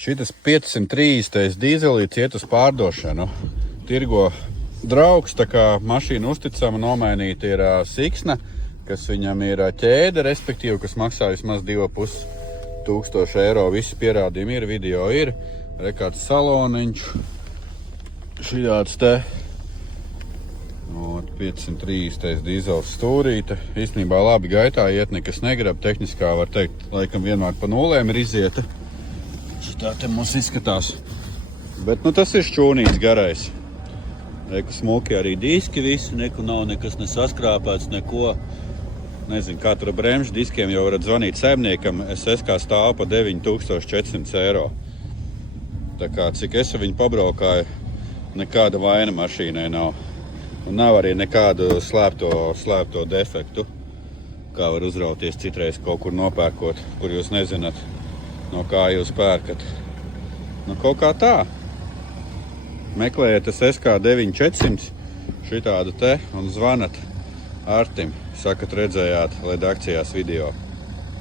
Šitas 530 dīzelīts iet uz pārdošanu. Tirgo draugs, tā kā mašīna uzticama, nomainīta ir siksna, kas viņam ir ķēde, respektīvi, kas maksā vismaz 2500 eiro. Visi pierādījumi ir, video ir, rekāds saloniņš, šidāds te. 530 dīzels stūrīte. Īstenībā labi gaitā iet, nekas negrab, tehniskā var teikt, laikam vienmēr pa nulēm ir izieta. Šitā te mums izskatās. Bet, tas ir šķūnīts garais. Reku smuki arī diski visi, nav nekas nesaskrāpēts, neko. Nezinu, kā tur bremžu diskiem jau varat zvanīt saimniekam. SSK stāv pa 9400 eiro. Tā kā, cik es viņu pabraukāju, nekāda vaina mašīnai nav. Un nav arī nekādu slēpto defektu, kā var uzrauties citreiz kaut kur nopērkot, kur jūs nezināt, no kā jūs pērkat. Kaut kā tā. Meklējiet SSK 9400 šitādu te un zvanat Artim. Sakat, redzējāt LED akcijās video.